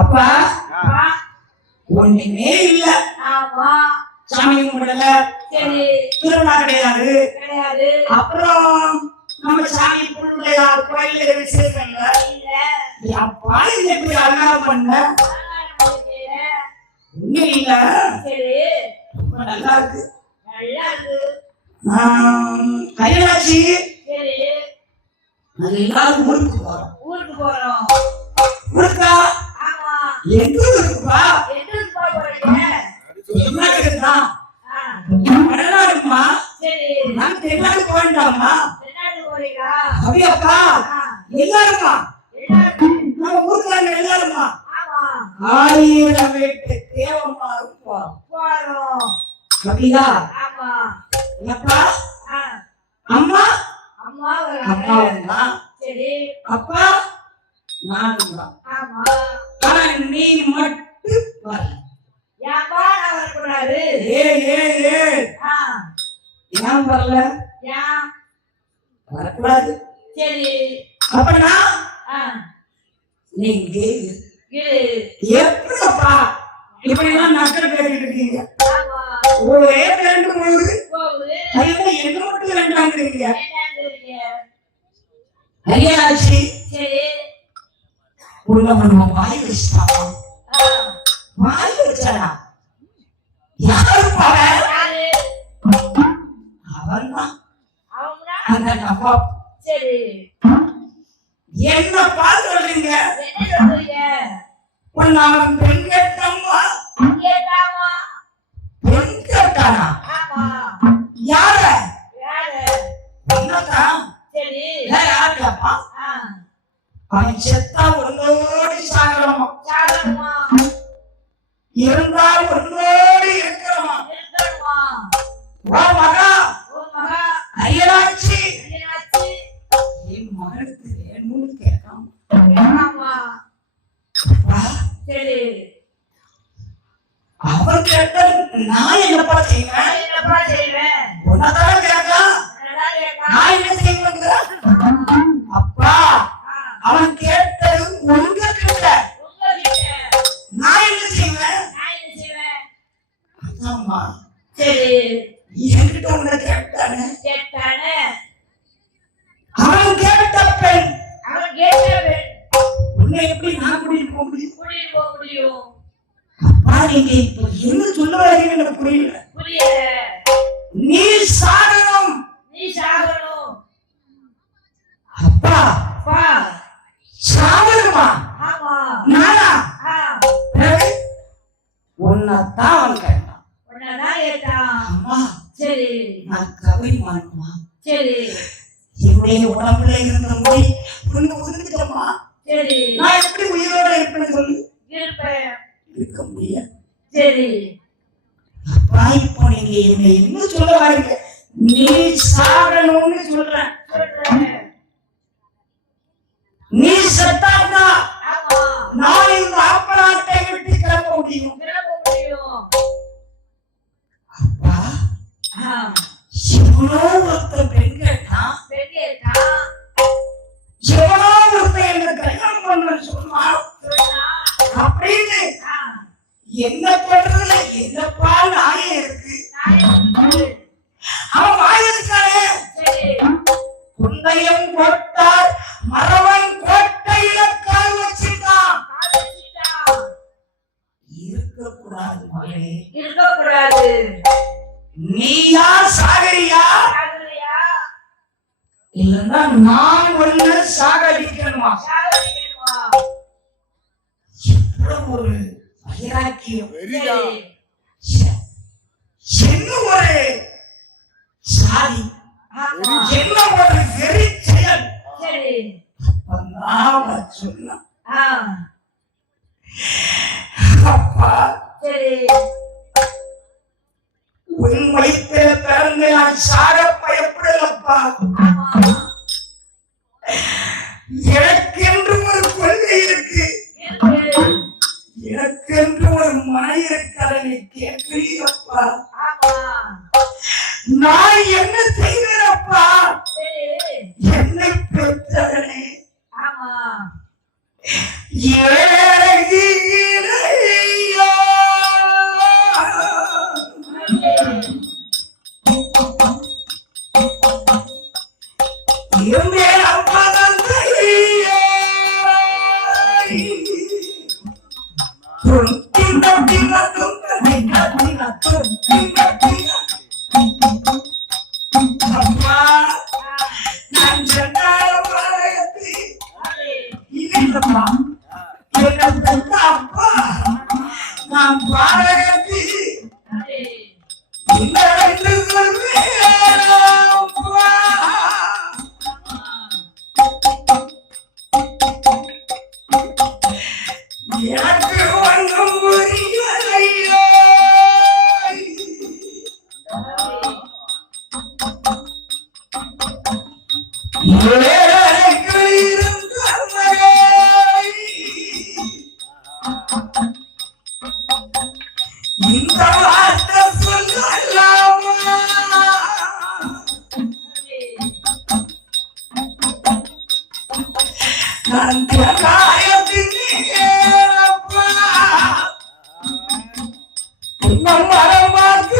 அப்பா ஒண்ணுமே இல்ல. சாமி கும்பிடல, திருவிழா கிடையாது. அப்புறம் நம்ம சாமி பிள்ளையார் கோயில வச்சிருக்கல. அப்பா எப்படி அலங்காரம் பண்ண ஒண்ணு இல்ல. ரொம்ப நல்லா இருக்கு. கைலாட்சி எல்லாரும் ஊருக்கு போறோம். ஊருக்கா எங்க இருக்குப்பா? என்ன இருக்குதா? வடநாடுமா? நான் தென்னாடு போயிட்டாமா? அப்படியாப்பா? எல்லாருமா? நம்ம ஊருக்காரங்க எல்லாருமா? 1000 வீட்டு தேவமா இருப்போம். அப்படியா? அப்பா அம்மா அம்மாவுமா? அப்பா நானுமா? நீ மட்டும் வர. ஏன் வரல? வரக்கூடாது. அப்பனா நீங்க எப்படிப்பா இப்படி எல்லாம் நக்கல் பேசிட்டு இருக்கீங்க? ஒரே ரெண்டு போகுது, எங்க மட்டும் ரெண்டாங்கிறீங்க. ஐயாச்சி உள்ள வாய் வச்சுட்டாமா? வாய் வச்சானா? யாரு அவன்தான் அந்த நவாப். என்ன பார்த்து சொல்றீங்க? அவன் பெண் கேட்டாமா? பெண் கேட்டானா? யார? யாருப்பா? அவன் செத்தா ஒன்னோடி சாகரமா, இருந்தா ஒன்னோடி இருக்கிறமா. மகா ஐயராட்சி என் மகனுக்கு வேணும்னு கேட்காம அவன் கேட்ட நான் என்னப்பா செய்வேன்? உன்னதான் கேட்கா நான் என்ன செய்வேங்க? அப்பா அவன் கேட்டது உங்க கிட்ட, நான் என்ன செய்வேன்? ஆமா என்கிட்ட உன்னை கேட்டானே. அவன் கேட்ட பெண் உன்னை எப்படி நான் கூட்டிட்டு போக முடியும்? அப்பா நீங்க இப்ப என்ன சொல்ல வரீங்கன்னு எனக்கு புரியல. நீ சாகணும். அப்பா சாகணுமா? நானா? உன்னதான் அவன் கேட்டான். அம்மா நான் கவிமானுமா? என்னுடைய உடம்புல இருந்த போய் ஒண்ணு உதிர்ந்துட்டம்மா. நான் எப்படி உயிரோட இருப்பேன்னு சொல்லு? இருக்க முடியாது. அப்பா இப்போ நீங்க என்ன சொல்ல வரீங்க? நீ சாகணும்னு சொல்றேன். நீ செத்தான்னா நான் இந்த ஆப்பநாட்டை விட்டு கிளம்ப முடியும். அப்பா எவனோ ஒருத்தன் பெண் கேட்டான், எவனோ ஒருத்தன் என்ன கல்யாணம் பண்ண சொன்னான் அப்படின்னு என்ன பண்றதுல என்னப்பா நாயம் இருக்கு? அவன் வாயிருக்கானே குண்டையம் போட்டார் மரவன் கோட்டையில கால் வச்சுட்டான். இருக்கக்கூடாது மகளே, இருக்கக்கூடாது. நீயா சாகரியா? இல்லன்னா நான் ஒண்ணு சாகடிக்கணுமா? எவ்வளவு ஒரு வைராக்கியம், என்ன ஒரு சாதி, என்ன ஒரு வெறி செயல். சொன்ன அப்பா உன் வயிற்றில பிறந்து நான் சாக பயப்படலப்பா. எனக்கென்று ஒரு கொள்கை இருக்கு, எனக்கென்று ஒரு மனை இருக்கிறதை கேட்கிறீரப்பா. நான் என்ன செய்வேனப்பா? என்னை பெற்றவனே அப்பா நான் பாடகத்தி எனக்கு ஒன்றும் புரியலையோ இந்த வார்த்தை சொல்லலாமா நான் காயத்தினப்பா மரமாக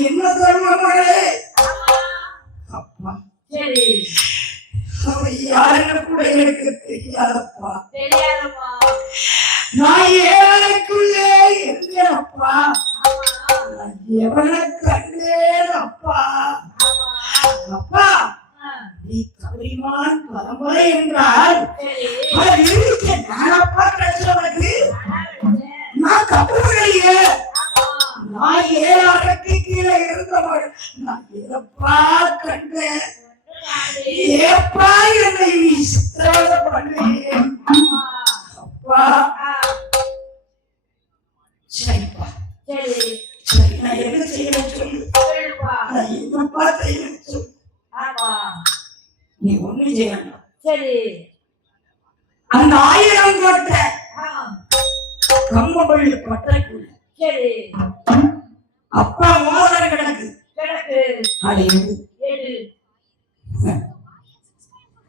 என்ன சொல்லுவாங்களே அப்பா அவன் யாருன்னு கூட எனக்கு தெரியாதப்பா நான் ஏழைக்குள்ளே இருந்தேனப்பா எவனை கண்டேன் அப்பா அப்பா நீ கபரிமான் பரம்பரை என்றால் நானப்பா கிடைச்சவனுக்கு நான் கபரியே நான் ஏழாருக்கு கீழே இருந்தவள் நான் எதப்பா கண்டேன் ஏப்பா என்னை நீ சித்திரவதை பண்ணுவேன் அப்பா சரிப்பா சரி நான் என்ன செய்யணும் சொல்லு நான் என்னப்பா செய்யணும் சொல்லு நீ ஒண்ணு செய்யணும் சரி அந்த 1000 கோட்டை கம்பபள்ளி பட்டறைக்குள்ள சரி அப்பா மோதிரம் கிடக்கு அது எடு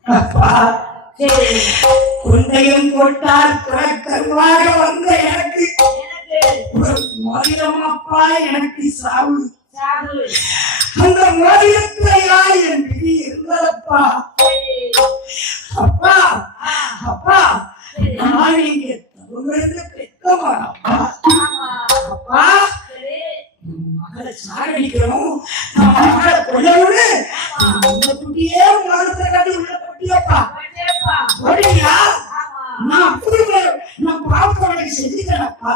அப்பா சரி குண்டையும் போட்டால் கருவாக வந்த எனக்கு மோதிரம் அப்பா எனக்கு சாவு அந்த மோதிரத்தையா என் விதி இருந்ததப்பா அப்பா அப்பா நான் இங்க தவறு பெத்தமானப்பா அப்பா மகளை சாகடிக்கணும் மகளை கொள்ளணும்னு இந்த குட்டியே மனசை கட்டி உள்ள குட்டியப்பா போடுறியா நான் அப்படி நான் பாவத்தை செஞ்சுக்கிறேன்ப்பா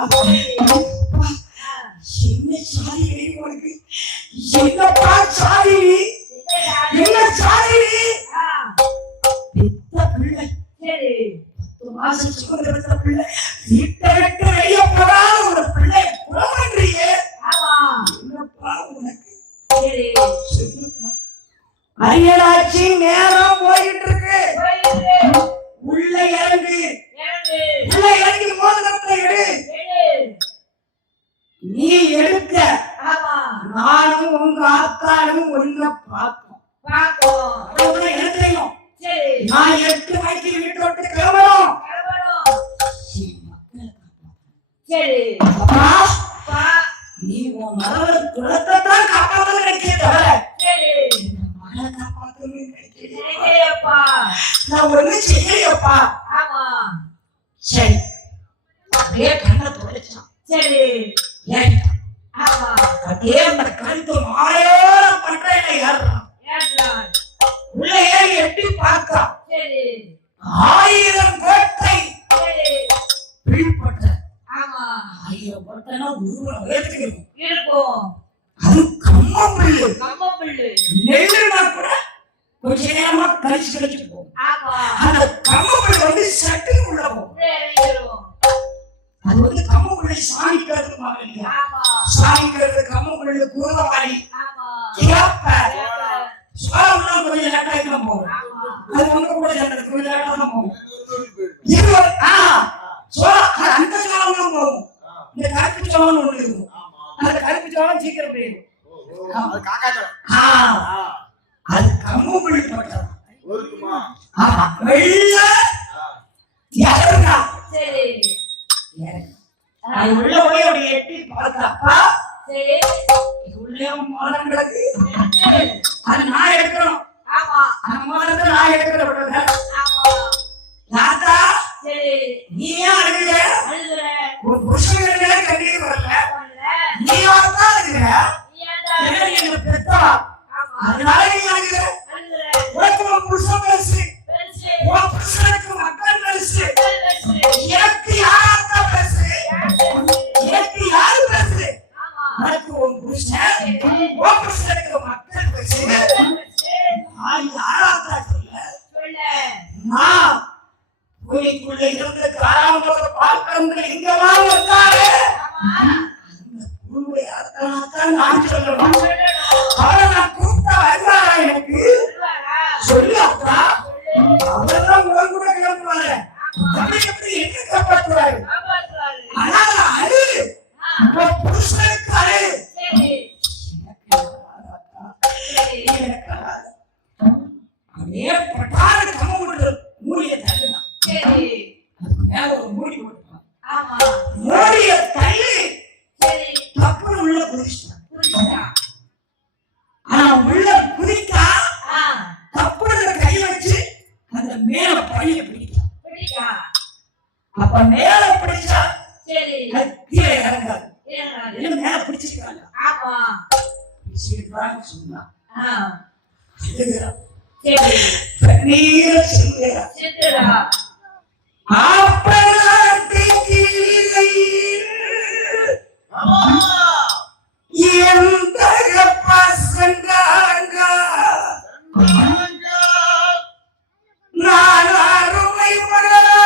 என்ன சாதி உனக்கு என்னப்பா சாதி என்ன சாதி பெத்த பிள்ளை 10 மாசம் சுமந்த பெத்த பிள்ளை வீட்டை விட்டு வெளியே போறா ஒரு பிள்ளை போறீங்க என்னப்பா சரி அரியலாட்சி நேரம் போயிட்டு இருக்கு. போயிரு உள்ள இறங்கு. இறங்கு உள்ள இறங்கி மோதிரத்தை எடு. எடு நீ எடுக்க ஆமா நானும் உங்க அக்காலும் ஒன்ன பார்ப்போம். பாப்போம் அவ்வளவுதான் எனக்கு தெரியும். சரி நான் 8 மணிக்கு வீட்டை விட்டு கிளம்பணும். கிளம்பணும் சரி அப்பா, பா நீ உன் மகள் குலத்தை தான் காப்பாற்ற நினைக்கிறே தவிர சரி இந்த மகளை காப்பாற்றணும்னு நினைக்கிறேன். நினைக்கிறேப்பா நான் ஒண்ணும் செய்யலையப்பா. ஆமா சரி அப்படியே கண்ணை துடைச்சான். சரி ஏறிட்டான். ஆமா அப்படியே அந்த கழுத்து மாயோட பண்றேன் ஏறுறான். ஏற்றான் உள்ள ஏறி எட்டி பார்த்தான். சரி 1000 கோட்டை சரி பிடிப்பட்ட. ஆமா 1000 கோட்டைனா உருவம் ஏற்றுக்கணும். இருக்கும் அது கம்மம் பிள்ளை. கம்பம் பிள்ளு நெல்லுனா கூட கொஞ்ச நேரமா கழிச்சு போகும். ஆமா அந்த கம்மப்பிள்ளை வந்து சட்டுன்னு உள்ள போகும். உள்ளே இறங்கிரும் அது வந்து கம்மப்பிள்ளை சாமிக்கிறது இல்லையா? ஆமா சாமிக்கிறது கம்மப்பிள்ளை குருவாளி ஆமா கேப்ப ஏப்ப. சோழம்லாம் கொஞ்சம் லேட்டாக போகும். ஆமா அது ஒண்ணு கூட சேர்ந்தது கொஞ்சம் லேட்டாக தான் போகும். இருபது சோளம் அந்த சோளம் தான் போகும். இந்த கருப்பு சோளம்னு ஒண்ணு இருக்கும். அந்த கருப்பு சோளம் சீக்கிரம் போயிடும். அது கம்மப்பிள்ளை போட்டது. ஆமா வெள்ள இறங்கா. சரி அது உள்ள போய் அப்படி எட்டி பார்த்தாப்பா சரி இது உள்ளே மரம் கிடக்கு. சரி. அது நான் எடுக்கணும். ஆமா அந்த மரத்தை நான் எடுக்கிறேன். ஆமா யாத்தா சரி நீ ஏன் அழுகுற? அழுகுறேன் ஒரு புருஷன் கண்ணீர் வரல. வரல. நீ யாத்தா அழுகுற? நீ ஏன்டா ஏன்னா நீ என்ன பெத்தா. ஆமா அதனால நீ அழுகுற. அழுகுறேன் உனக்கு உன் புருஷன் பெருசு. பெருசு உன் புருஷனுக்கு மக்கள் பெருசு. பெருசு எனக்கு யாராத்தா பெருசு? யார் பெருசு? எனக்கு யாரு பெருசு? ஆமா உனக்கு உன் புருஷன், உன் புருஷனுக்கு மக்கள் பெருசு. பெருசு. நான் யாராத்தா சொல்ல? சொல்ல நான் கோயிலுக்குள்ள இருந்து காராமத்தை பார்க்கறது இங்கெல்லாம் வந்தாரு. ஆமா அந்த குருவை அர்த்தனாத்தான் நான் சொல்லணும். சொல்லணும் அவரை நான் கூப்பிட்டா வருவாரா எனக்கு? சொல்லுவாரா சொல்லு அக்கா. சொல்லு அவரெல்லாம் உன் கூட கிளம்புவாரு. அப்படி எப்படி எங்க காப்பாற்றுவாரு? காப்பாற்றுவாரு ஆனால் அழு. உன் புருஷனுக்கு அழு. சரி சரி எனக்கு அழாது. அப்படியே பட்டார கம்ம மூடிய தள்ளுதான். சரி அதுக்கு மேல ஒரு மூடி போட்டுப்பான். ஆமா மூடிய தள்ளி சரி தப்புன்னு உள்ள குதிச்சிட்டான். புரியுதா ஆனா உள்ள குதிக்கா ஆ தப்புன்னு கை வச்சு அந்த மேல பழிய பிடிக்கலாம். புரியுதா அப்ப மேல பிடிச்சா சரி அது கீழே இறங்காது. ஏறாது. இல்ல மேல பிடிச்சிருக்காங்க. ஆமா பிடிச்சிருக்கான்னு சொன்னா ஆ அழுகிறான். சரி கண்ணீர செல்கிறான். சித்துடா ஆப்பராட்டிக்கு இல்லை எந்த பசங்காங்க நான் அருமை மகளா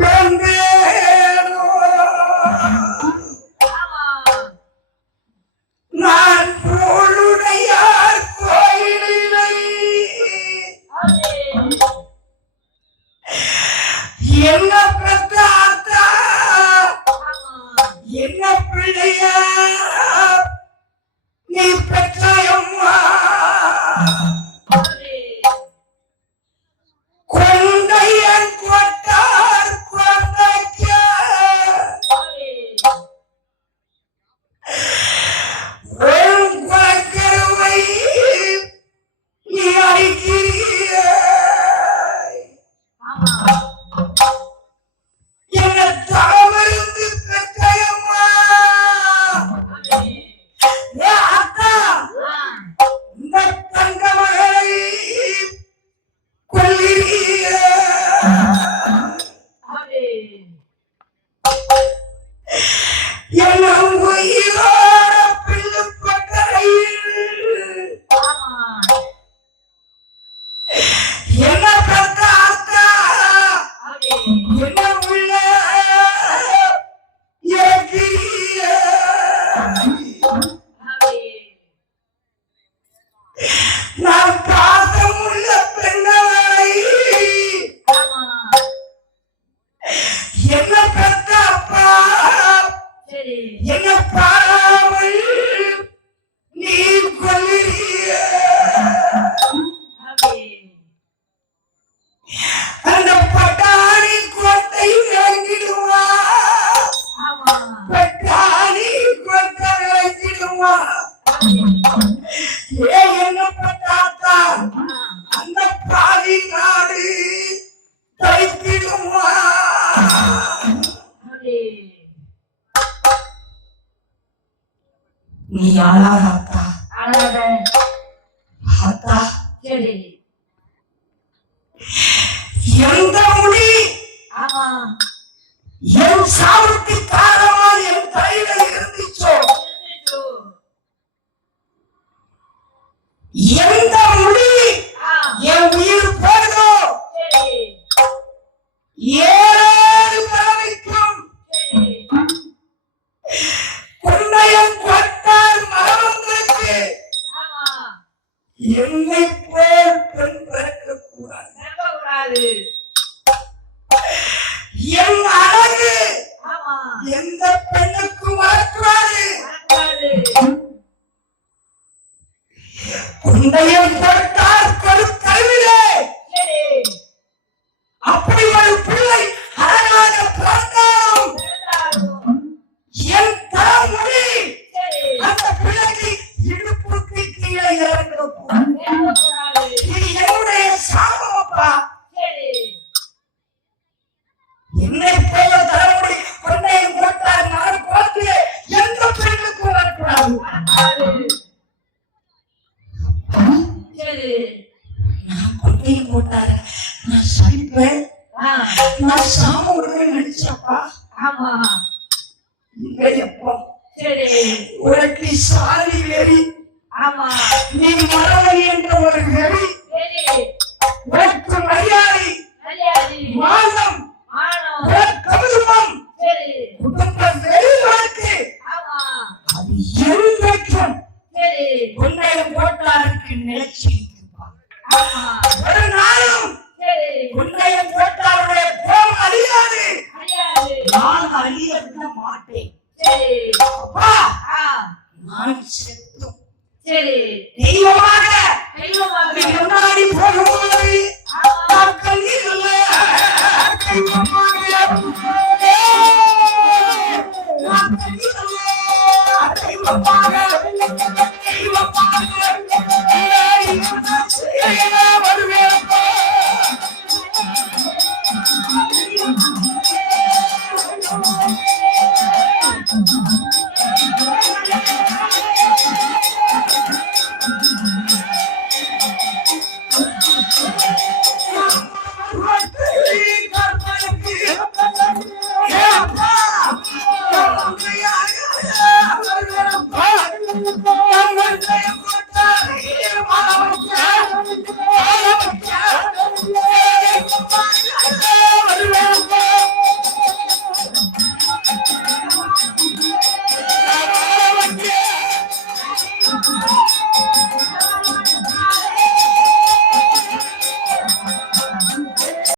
பெண்டேனோ ஆமா நான் போலுடையார் கோயிலிலை என்ன பெற்ற ஆத்தா ஆமா என்ன பிள்ளையா பாராமல் நீ கொல்லுறிய ஆமே அந்த பட்டாணி கோட்டை இறங்கிடுவா ஆமா பட்டாணி கோட்டை இறங்கிடுவா ஏ என்ன பட்டாத்தா அந்த பாதி நாடு தைத்திடுவா ஆமே நீ அழாதா அழாத அத்தா சரி எந்த முடி ஆமா என் சாவுக்கு காரணமாக என் தலையில இருந்துச்சோ இருந்துச்சு. எந்த முடி ஆ என் உயிர் போகுதோ சரி 7 தலைமைக்கும் சரி குண்டையம் கொட்டார் மரங்களுக்கு ஆமா என்னை போல் பெண் பிறக்கக்கூடாது. நம்பக்கூடாது என் அழகு ஆமா எந்த பெண்ணுக்கும் வரக்கூடாது. வரக்கூடாது குண்டையம் கொட்டார் கொடுத்தவிலே சரி அப்படி ஒரு பிள்ளை அழகாக பிறந்தாலும் இருந்தாலும் என் தலைமுடி சரி அந்த பிள்ளைக்கு இடுப்புக்கு கீழே இறங்கக்கூடாது. நம்பக்கூடாது இது என்னுடைய சாபம் அப்பா. சரி என்னை போல தலைமுடி கொண்டையும் போட்டார் நான் குளத்திலே எந்த பெண்ணுக்கும் வரக்கூடாது. வரக்கூடாது சரி நான் கொண்டையும் போட்டார நான் சடிப்பேன் ஆ நான் சாம விடுவேன் நினைச்சப்பா. ஆமா இங்க எப்போ சரி உனக்கு சாதி வெறி ஆமா நீ மரவழி என்ற ஒரு வெறி சரி உனக்கு மரியாதை மரியாதை மானம் மானம் கௌரவம் சரி குடும்ப வெறி உனக்கு ஆமா அது என்றைக்கும் சரி கொண்டையம் போட்டாருக்கு நிலைச்சிருப்பான். ஆமா ஒரு நாளும் சரி கொண்டையம் போட்டாருடைய கோபம் அழியாது. மரியாதை நான் அழிய விட மாட்டேன். சரி அப்பா ஆ நான் செத்தும் சரி தெய்வமாக தெய்வமாக நீ முன்னாடி போகும்போது ஆமா நான் கண்ணீர் இல்ல. தெய்வமாக நான் கண்ணீர் இல்ல. தெய்வமாக